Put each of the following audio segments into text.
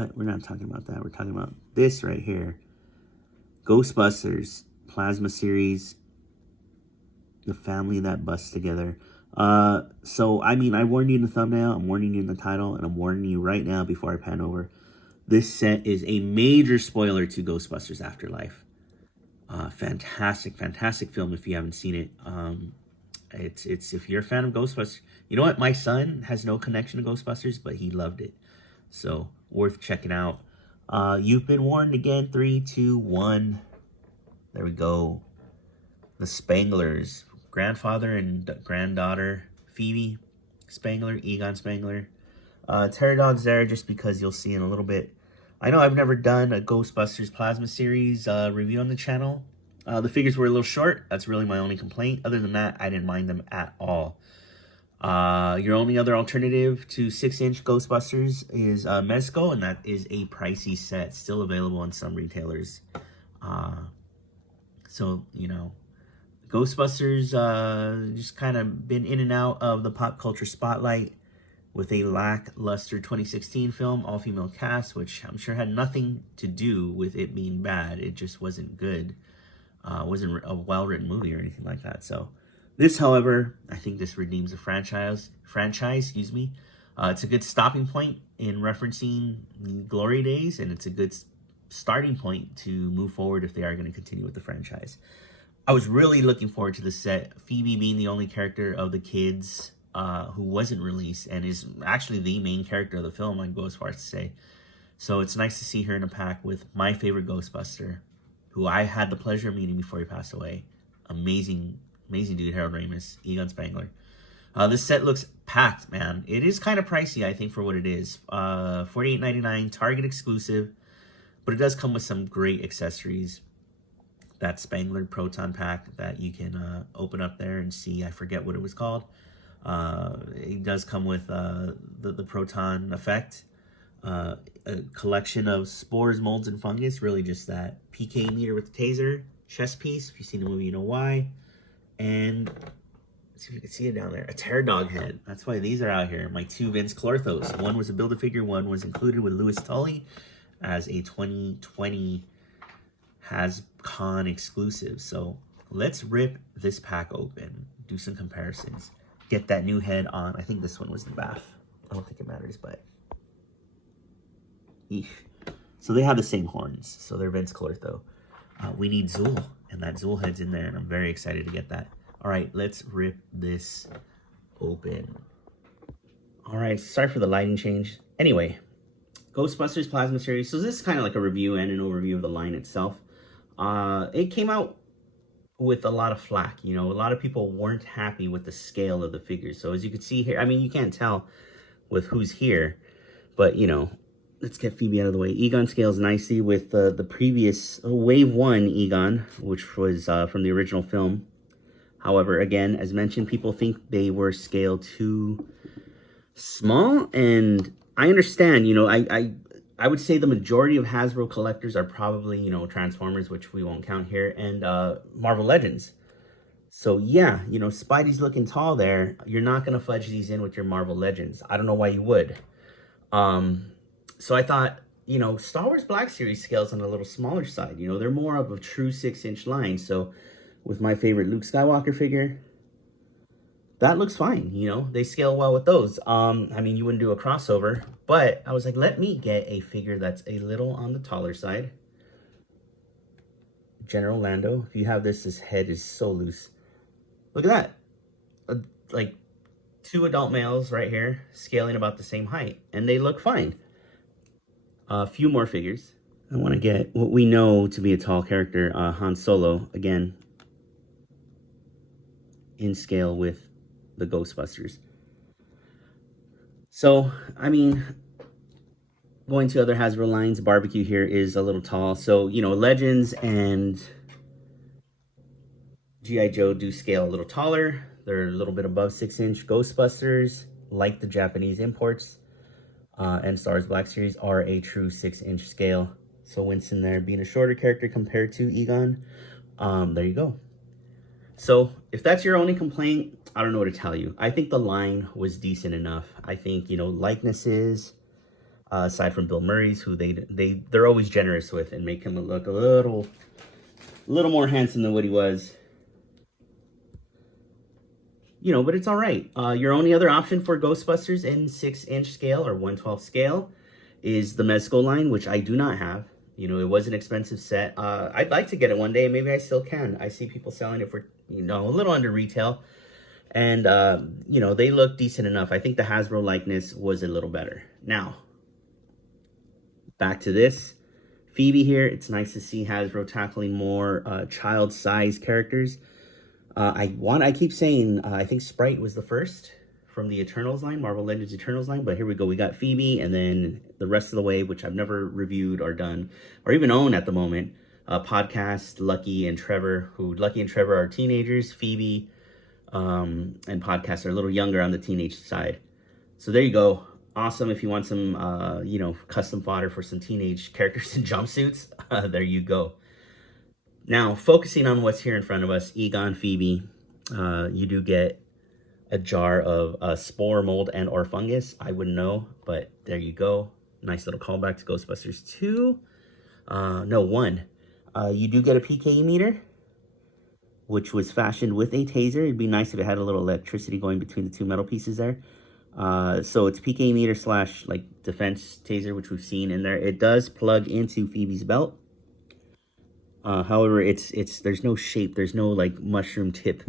what? We're not talking about that. We're talking about this right here. Ghostbusters Plasma series. The family that busts together. So, I mean, I warned you in the thumbnail. I'm warning you in the title. And I'm warning you right now before I pan over. This set is a major spoiler to Ghostbusters Afterlife. Fantastic, fantastic film if you haven't seen it. It's if you're a fan of Ghostbusters. You know what? My son has no connection to Ghostbusters, but he loved it. So, worth checking out. You've been warned again. 3, 2, 1. There we go. The Spanglers. Grandfather and granddaughter. Phoebe Spangler, Egon Spangler. Terror Dog's there just because you'll see in a little bit. I know I've never done a Ghostbusters Plasma series review on the channel. The figures were a little short. That's really my only complaint. Other than that, I didn't mind them at all. Your only other alternative to 6-inch Ghostbusters is Mezco, and that is a pricey set. Still available on some retailers. So, you know, Ghostbusters just kind of been in and out of the pop culture spotlight with a lackluster 2016 film, all-female cast, which I'm sure had nothing to do with it being bad. It just wasn't good. Wasn't a well-written movie or anything like that. So this, however, I think this redeems the franchise, excuse me. It's a good stopping point in referencing the glory days, and it's a good starting point to move forward if they are going to continue with the franchise. I was really looking forward to the set. Phoebe being the only character of the kids who wasn't released and is actually the main character of the film, I'd go as far as to say. So it's nice to see her in a pack with my favorite Ghostbuster, who I had the pleasure of meeting before he passed away. Amazing, amazing dude, Harold Ramis, Egon Spangler. This set looks packed, man. It is kind of pricey, I think, for what it is. $48.99, Target exclusive, but it does come with some great accessories. That Spangler Proton Pack that you can open up there and see. I forget what it was called. It does come with the Proton Effect. A collection of spores, molds, and fungus. Really just that PK meter with the taser. Chest piece. If you've seen the movie, you know why. And let's see if you can see it down there. A Terror Dog head. That's why these are out here. My 2 Vince Clorthos. One was a Build-A-Figure. One was included with Louis Tully as a 2020 HasCon exclusive. So let's rip this pack open, do some comparisons, get that new head on. I think this one was the bath. I don't think it matters, but eesh. So they have the same horns, so they're Vince Clortho. We need Zool, and that Zool head's in there, and I'm very excited to get that. All right, let's rip this open. All right, sorry for the lighting change. Anyway, Ghostbusters Plasma series. So this is kind of like a review and an overview of the line itself. It came out with a lot of flack. You know, a lot of people weren't happy with the scale of the figures. So as you can see here, I mean, you can't tell with who's here, but you know, let's get Phoebe out of the way. Egon scales nicely with the previous Wave 1 Egon, which was from the original film. However, again, as mentioned, people think they were scaled too small, and I understand, you know, I would say the majority of Hasbro collectors are probably, you know, Transformers, which we won't count here, and Marvel Legends. So yeah, you know, Spidey's looking tall there. You're not going to fudge these in with your Marvel Legends. I don't know why you would. So I thought, you know, Star Wars Black Series scales on a little smaller side. You know, they're more of a true 6-inch line. So with my favorite Luke Skywalker figure, that looks fine. You know, they scale well with those. I mean, you wouldn't do a crossover, but I was like, let me get a figure that's a little on the taller side. General Lando. If you have this, his head is so loose. Look at that. Like 2 adult males right here, scaling about the same height, and they look fine. A few more figures. I want to get what we know to be a tall character, Han Solo, again, in scale with the Ghostbusters. So, I mean, going to other Hasbro lines, Barbecue here is a little tall. So, you know, Legends and G.I. Joe do scale a little taller. They're a little bit above 6-inch. Ghostbusters, like the Japanese imports, and Star Wars Black Series are a true 6-inch scale. So Winston there being a shorter character compared to Egon. There you go. So if that's your only complaint, I don't know what to tell you. I think the line was decent enough. I think, you know, likenesses, aside from Bill Murray's, who they're always generous with and make him look a little more handsome than what he was. You know, but it's all right. Your only other option for Ghostbusters in 6-inch scale or 1/12 scale is the Mezco line, which I do not have. You know, it was an expensive set. I'd like to get it one day. Maybe I still can. I see people selling it for, you know, a little under retail. And, you know, they look decent enough. I think the Hasbro likeness was a little better. Now, back to this. Phoebe here. It's nice to see Hasbro tackling more child-sized characters. I keep saying, I think Sprite was the first from the Eternals line, Marvel Legends Eternals line, but here we go. We got Phoebe, and then the rest of the way, which I've never reviewed or done, or even own at the moment, podcast, Lucky and Trevor, who Lucky and Trevor are teenagers, Phoebe and podcast are a little younger on the teenage side. So there you go. Awesome if you want some, you know, custom fodder for some teenage characters in jumpsuits. There you go. Now, focusing on what's here in front of us, Egon, Phoebe, you do get a jar of spore, mold, and or fungus. I wouldn't know, but there you go. Nice little callback to Ghostbusters 2. No, 1. You do get a PKE meter, which was fashioned with a taser. It'd be nice if it had a little electricity going between the two metal pieces there. So it's PKE meter / like defense taser, which we've seen in there. It does plug into Phoebe's belt. However, there's no shape. There's no like mushroom tip,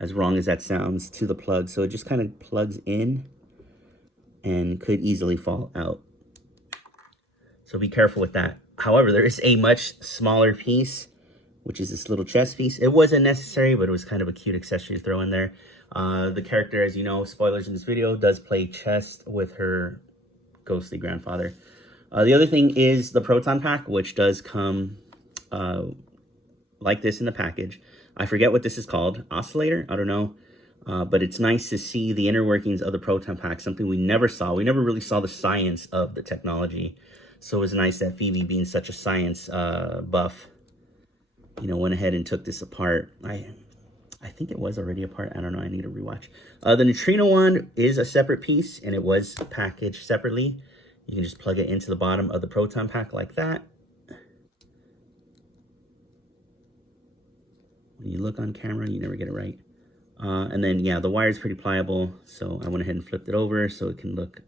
as wrong as that sounds, to the plug. So it just kind of plugs in and could easily fall out. So be careful with that. However, there is a much smaller piece, which is this little chest piece. It wasn't necessary, but it was kind of a cute accessory to throw in there. The character, as you know, spoilers in this video, does play chess with her ghostly grandfather. The other thing is the proton pack, which does come like this in the package. I forget what this is called. Oscillator? I don't know. But it's nice to see the inner workings of the proton pack, something we never saw. We never really saw the science of the technology. So it was nice that Phoebe, being such a science buff, you know, went ahead and took this apart. I think it was already apart. I don't know. I need to rewatch. The neutrino one is a separate piece, and it was packaged separately. You can just plug it into the bottom of the proton pack like that. When you look on camera, you never get it right. And then, yeah, the wire is pretty pliable, so I went ahead and flipped it over so it can look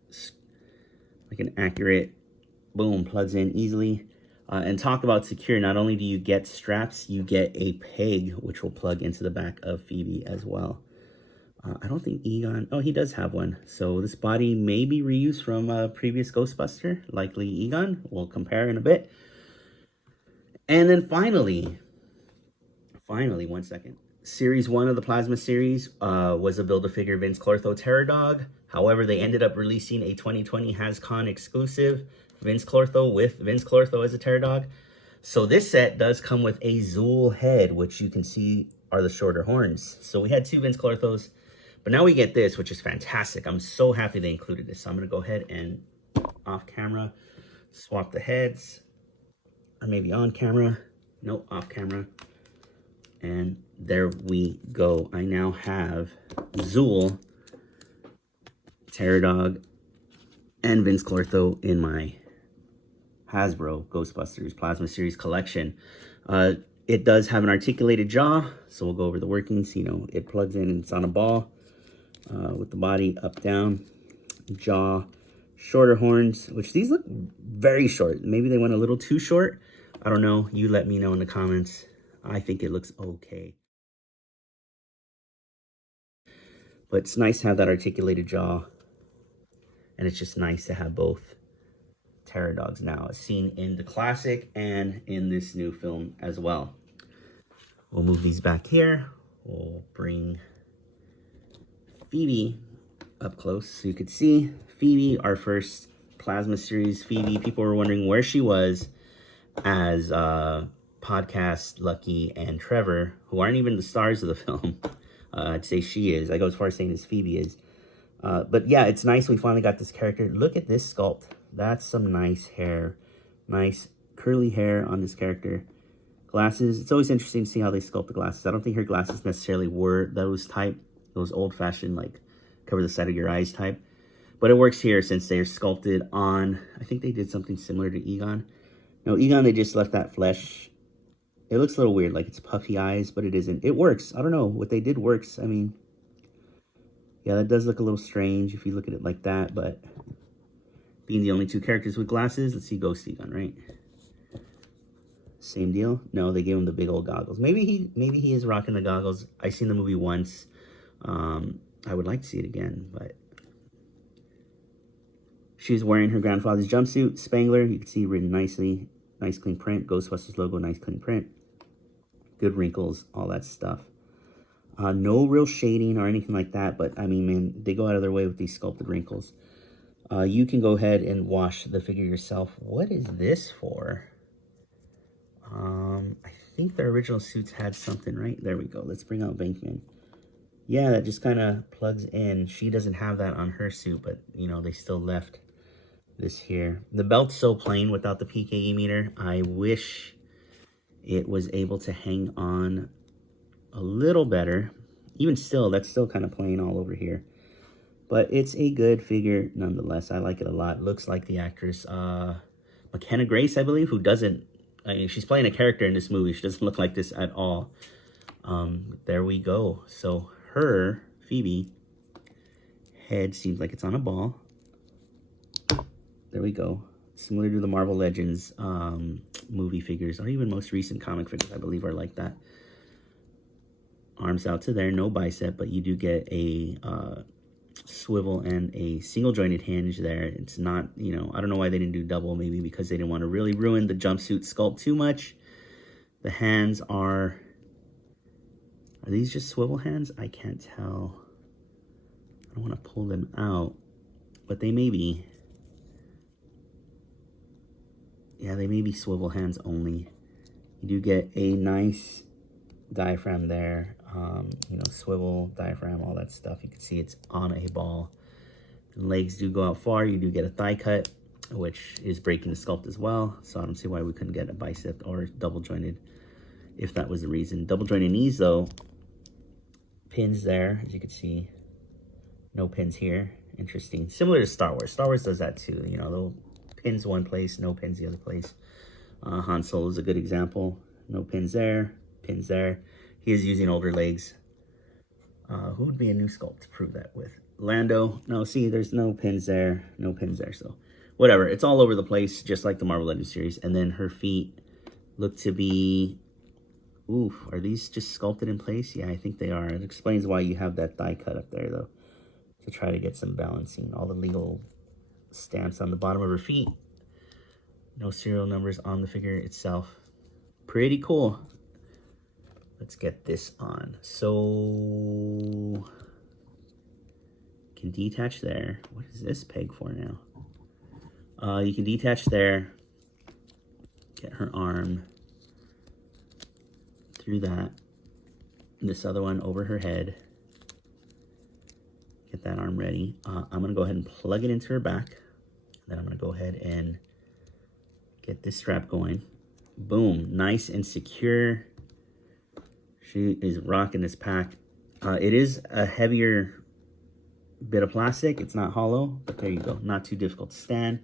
like an accurate, boom, plugs in easily. And talk about secure, not only do you get straps, you get a peg, which will plug into the back of Phoebe as well. I don't think Egon, oh, he does have one. So this body may be reused from a previous Ghostbuster, likely Egon. We'll compare in a bit. And then finally, 1 second. Series 1 of the Plasma series was a Build-A-Figure Vince Clortho Terror Dog. However, they ended up releasing a 2020 HasCon exclusive Vince Clortho with Vince Clortho as a Terror Dog. So this set does come with a Zool head, which you can see are the shorter horns. So we had 2 Vince Clorthos, but now we get this, which is fantastic. I'm so happy they included this. So I'm going to go ahead and off camera swap the heads, or maybe on camera. No, off camera. And there we go. I now have Zool, Terror Dog, and Vince Clortho in my Hasbro Ghostbusters Plasma Series collection. It does have an articulated jaw, so we'll go over the workings. You know, it plugs in and it's on a ball with the body up, down, jaw, shorter horns, which these look very short. Maybe they went a little too short. I don't know. You let me know in the comments. I think it looks okay. But it's nice to have that articulated jaw. And it's just nice to have both Terror Dogs now, as seen in the classic and in this new film as well. We'll move these back here. We'll bring Phoebe up close so you could see. Phoebe, our first Plasma series Phoebe. People were wondering where she was as podcast Lucky and Trevor, who aren't even the stars of the film. I'd say she is. I go as far as saying as Phoebe is. But yeah, it's nice we finally got this character. Look at this sculpt. That's some nice hair. Nice curly hair on this character. Glasses. It's always interesting to see how they sculpt the glasses. I don't think her glasses necessarily were those type. Those old-fashioned, like, cover the side of your eyes type. But it works here since they're sculpted on, I think they did something similar to Egon. No, Egon, they just left that flesh. It looks a little weird, like it's puffy eyes, but it isn't. It works. I don't know. What they did works. I mean, yeah, that does look a little strange if you look at it like that, but being the only two characters with glasses, let's see Ghost Egon, right? Same deal? No, they gave him the big old goggles. Maybe he is rocking the goggles. I've seen the movie once. I would like to see it again, but she's wearing her grandfather's jumpsuit, Spangler. You can see written nicely. Nice clean print. Ghostbusters logo, nice clean print. Good wrinkles, all that stuff. No real shading or anything like that, but I mean, man, they go out of their way with these sculpted wrinkles. You can go ahead and wash the figure yourself. What is this for? I think the original suits had something, right? There we go. Let's bring out Venkman. Yeah, that just kind of plugs in. She doesn't have that on her suit, but, you know, they still left this here. The belt's so plain without the PKE meter. I wish it was able to hang on a little better. Even still, that's still kind of plain all over here. But it's a good figure nonetheless. I like it a lot. Looks like the actress McKenna Grace, I believe, who doesn't... I mean, she's playing a character in this movie. She doesn't look like this at all. There we go. So her, Phoebe, head seems like it's on a ball. There we go. Similar to the Marvel Legends movie figures, or even most recent comic figures, I believe, are like that. Arms out to there, no bicep, but you do get a swivel and a single jointed hinge there. It's not, you know, I don't know why they didn't do double, maybe because they didn't want to really ruin the jumpsuit sculpt too much. The hands are these just swivel hands? I can't tell. I don't want to pull them out, but they may be. Yeah, they may be swivel hands only. You do get a nice diaphragm there. You know, swivel, diaphragm, all that stuff. You can see it's on a ball. The legs do go out far. You do get a thigh cut, which is breaking the sculpt as well. So I don't see why we couldn't get a bicep or double jointed if that was the reason. Double jointed knees though, pins there, as you can see. No pins here. Interesting. Similar to Star Wars. Star Wars does that too. You know, they'll pins one place, no pins the other place. Han Solo is a good example. No pins there, pins there. He is using older legs. Who would be a new sculpt to prove that with? Lando. No, see, there's no pins there, no pins there. So whatever, it's all over the place, just like the Marvel Legends series. And then her feet look to be, oof, are these just sculpted in place? Yeah, I think they are. It explains why you have that thigh cut up there though, to try to get some balancing. All the legal stamps on the bottom of her feet. No serial numbers on the figure itself. Pretty cool. Let's get this on. So, can detach there. What is this peg for now? You can detach there. Get her arm through that. And this other one over her head. Get that arm ready. I'm going to go ahead and plug it into her back. Then I'm going to go ahead and get this strap going. Boom. Nice and secure. She is rocking this pack. It is a heavier bit of plastic. It's not hollow, but there you go. Not too difficult to stand.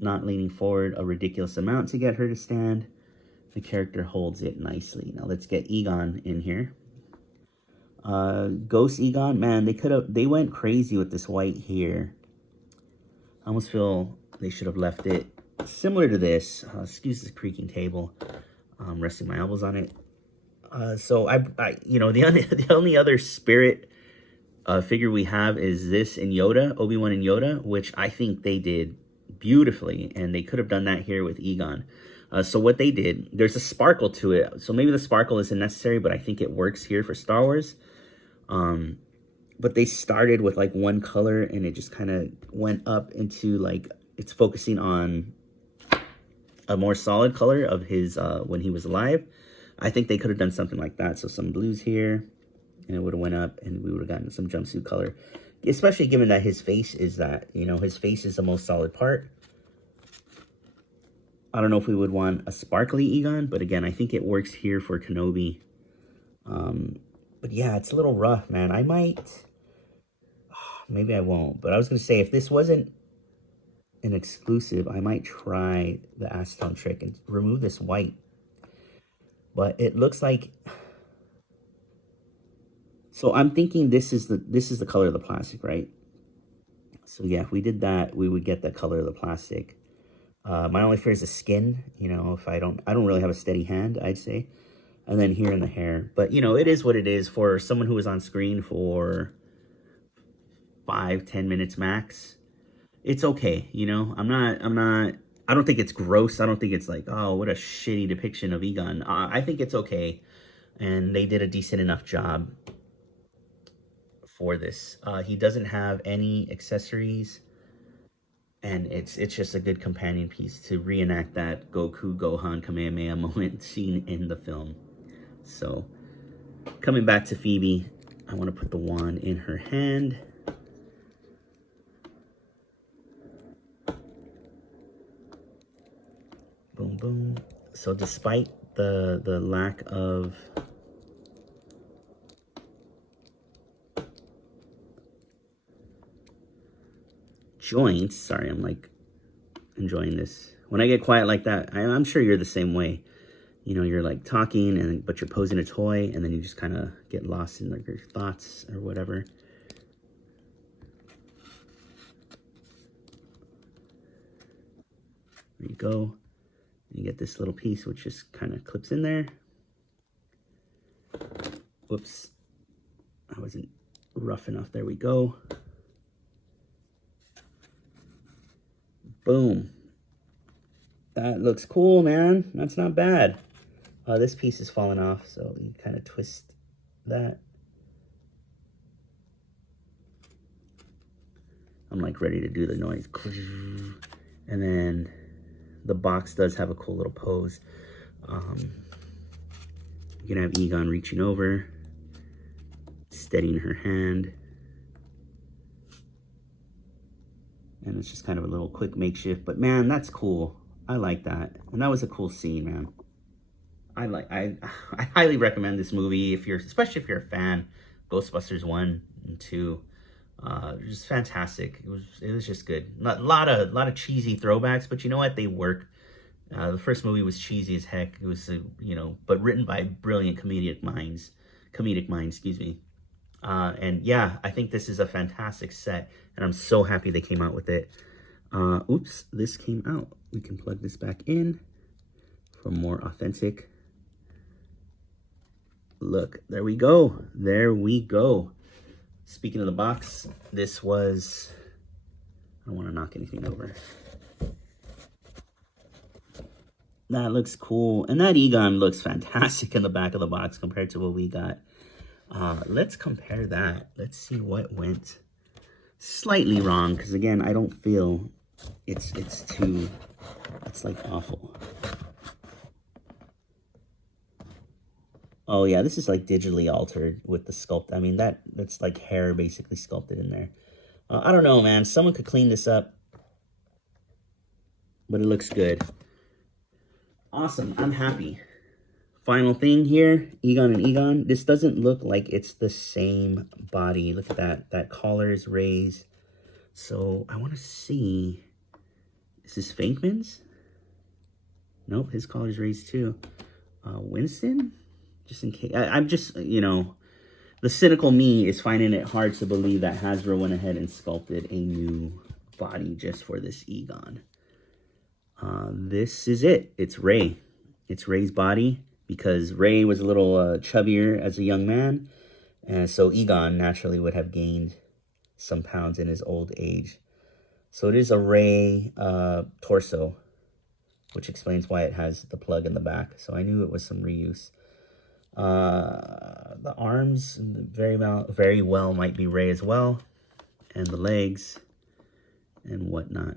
Not leaning forward a ridiculous amount to get her to stand. The character holds it nicely. Now let's get Egon in here. Ghost Egon, man, they went crazy with this white here. I almost feel they should have left it similar to this. Excuse the creaking table. I'm resting my elbows on it. So I you know, the only other spirit figure we have is this in Yoda, Obi-Wan and Yoda, which I think they did beautifully, and they could have done that here with Egon. So what they did, there's a sparkle to it. So maybe the sparkle isn't necessary, but I think it works here for Star Wars. But they started with like one color, and it just kind of went up into like, it's focusing on a more solid color of his when he was alive. I think they could have done something like that. So some blues here, and it would have went up, and we would have gotten some jumpsuit color. Especially given that his face is that, you know, his face is the most solid part. I don't know if we would want a sparkly Egon, but again, I think it works here for Kenobi. But yeah, it's a little rough, man. I might... Oh, maybe I won't. But I was going to say, if this wasn't an exclusive, I might try the acetone trick and remove this white. But it looks like... So I'm thinking this is the color of the plastic, right? So yeah, if we did that, we would get the color of the plastic. My only fear is the skin. You know, if I don't really have a steady hand, I'd say. And then here in the hair. But, you know, it is what it is for someone who was on screen for 5-10 minutes max. It's okay, you know? I don't think it's gross. I don't think it's like, oh, what a shitty depiction of Egon. I think it's okay. And they did a decent enough job for this. He doesn't have any accessories. And it's just a good companion piece to reenact that Goku, Gohan, Kamehameha moment seen in the film. So, coming back to Phoebe, I want to put the wand in her hand. Boom, boom. So, despite the lack of joints, sorry, I'm like enjoying this. When I get quiet like that, I'm sure you're the same way. You know, you're like talking, but you're posing a toy, and then you just kind of get lost in like your thoughts or whatever. There you go. You get this little piece which just kind of clips in there. Whoops. I wasn't rough enough. There we go. Boom. That looks cool, man. That's not bad. This piece is falling off, so you kind of twist that. I'm like ready to do the noise. And then the box does have a cool little pose. You're gonna have Egon reaching over, steadying her hand. And it's just kind of a little quick makeshift, but man, that's cool. I like that. And that was a cool scene, man. I highly recommend this movie especially if you're a fan. Ghostbusters 1 and 2. Just fantastic. It was just good. A lot of cheesy throwbacks, but you know what? They work. The first movie was cheesy as heck. It was you know, but written by brilliant comedic minds, excuse me. And yeah, I think this is a fantastic set, and I'm so happy they came out with it. Oops, this came out. We can plug this back in for more authentic. Look, there we go. There we go. Speaking of the box, this was... I don't want to knock anything over. That looks cool. And that Egon looks fantastic in the back of the box compared to what we got. Let's compare that. Let's see what went slightly wrong. Because again, I don't feel it's like awful. Oh yeah, this is like digitally altered with the sculpt. I mean, that's like hair basically sculpted in there. I don't know, man. Someone could clean this up. But it looks good. Awesome, I'm happy. Final thing here, Egon and Egon. This doesn't look like it's the same body. Look at that. That collar is raised. So I want to see. Is this Finkman's? Nope, his collar's raised too. Winston? Just in case. I'm just, you know, the cynical me is finding it hard to believe that Hasbro went ahead and sculpted a new body just for this Egon. This is it. It's Ray. It's Ray's body because Ray was a little chubbier as a young man. And so Egon naturally would have gained some pounds in his old age. So it is a Ray torso, which explains why it has the plug in the back. So I knew it was some reuse. The arms very well might be Ray as well, and the legs and whatnot.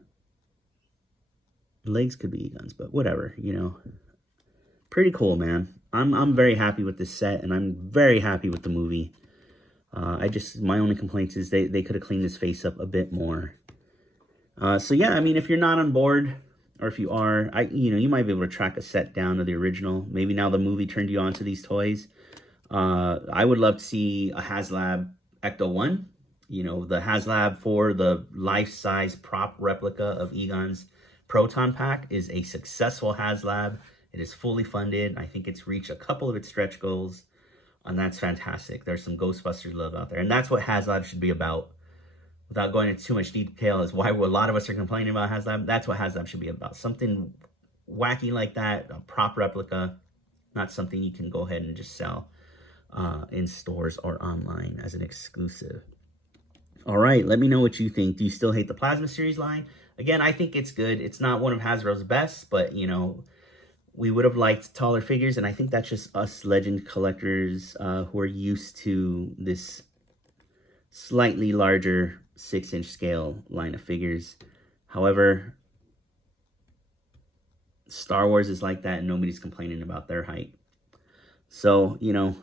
The legs could be Egon's, but whatever, you know. Pretty cool, man. I'm very happy with this set, and I'm very happy with the movie. My only complaints is they could have cleaned his face up a bit more. So yeah, I mean, if you're not on board, or if you are, you might be able to track a set down to the original. Maybe now the movie turned you on to these toys. I would love to see a HasLab Ecto-1. You know, the HasLab for the life-size prop replica of Egon's Proton Pack is a successful HasLab. It is fully funded. I think it's reached a couple of its stretch goals, and that's fantastic. There's some Ghostbusters love out there, and that's what HasLab should be about. Without going into too much detail, is why a lot of us are complaining about HasLab. That's what HasLab should be about. Something wacky like that, a prop replica, not something you can go ahead and just sell in stores or online as an exclusive. All right, let me know what you think. Do you still hate the Plasma series line? Again, I think it's good. It's not one of Hasbro's best, but, you know, we would have liked taller figures, and I think that's just us legend collectors who are used to this slightly larger 6-inch scale line of figures. However, Star Wars is like that, and nobody's complaining about their height. So, you know,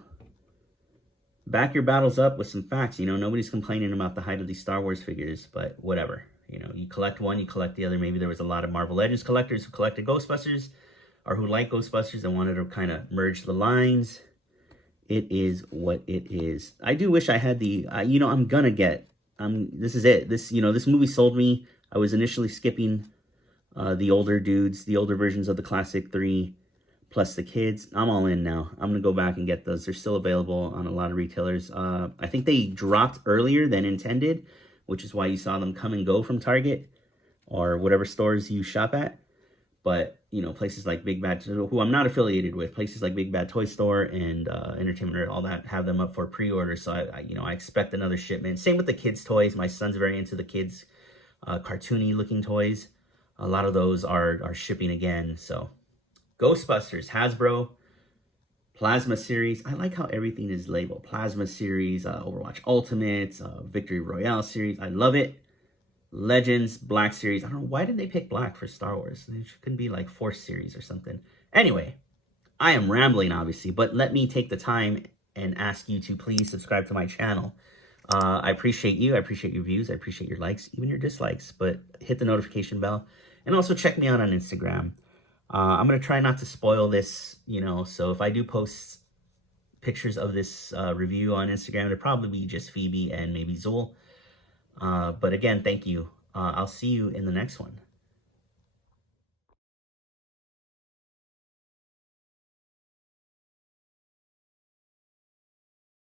back your battles up with some facts. You know, nobody's complaining about the height of these Star Wars figures, but whatever. You know, you collect one, you collect the other. Maybe there was a lot of Marvel Legends collectors who collected Ghostbusters, or who like Ghostbusters and wanted to kind of merge the lines. It is what it is. I do wish I had the, you know, this is it. This, you know, this movie sold me. I was initially skipping the older dudes, the older versions of the classic 3, plus the kids. I'm all in now. I'm going to go back and get those. They're still available on a lot of retailers. I think they dropped earlier than intended, which is why you saw them come and go from Target or whatever stores you shop at. But, you know, places like Big Bad, who I'm not affiliated with, places like Big Bad Toy Store and Entertainment Nerd, all that, have them up for pre-order. So, you know, I expect another shipment. Same with the kids' toys. My son's very into the kids' cartoony-looking toys. A lot of those are shipping again. So, Ghostbusters, Hasbro, Plasma series. I like how everything is labeled. Plasma series, Overwatch Ultimates, Victory Royale series. I love it. Legends, Black series. I don't know, why did they pick Black for Star Wars? It couldn't be like Force series or something. Anyway, I am rambling, obviously, but let me take the time and ask you to please subscribe to my channel. I appreciate you. I appreciate your views. I appreciate your likes, even your dislikes, but hit the notification bell. And also check me out on Instagram. I'm going to try not to spoil this, you know, so if I do post pictures of this review on Instagram, it'll probably be just Phoebe and maybe Zool. But again, thank you. I'll see you in the next one.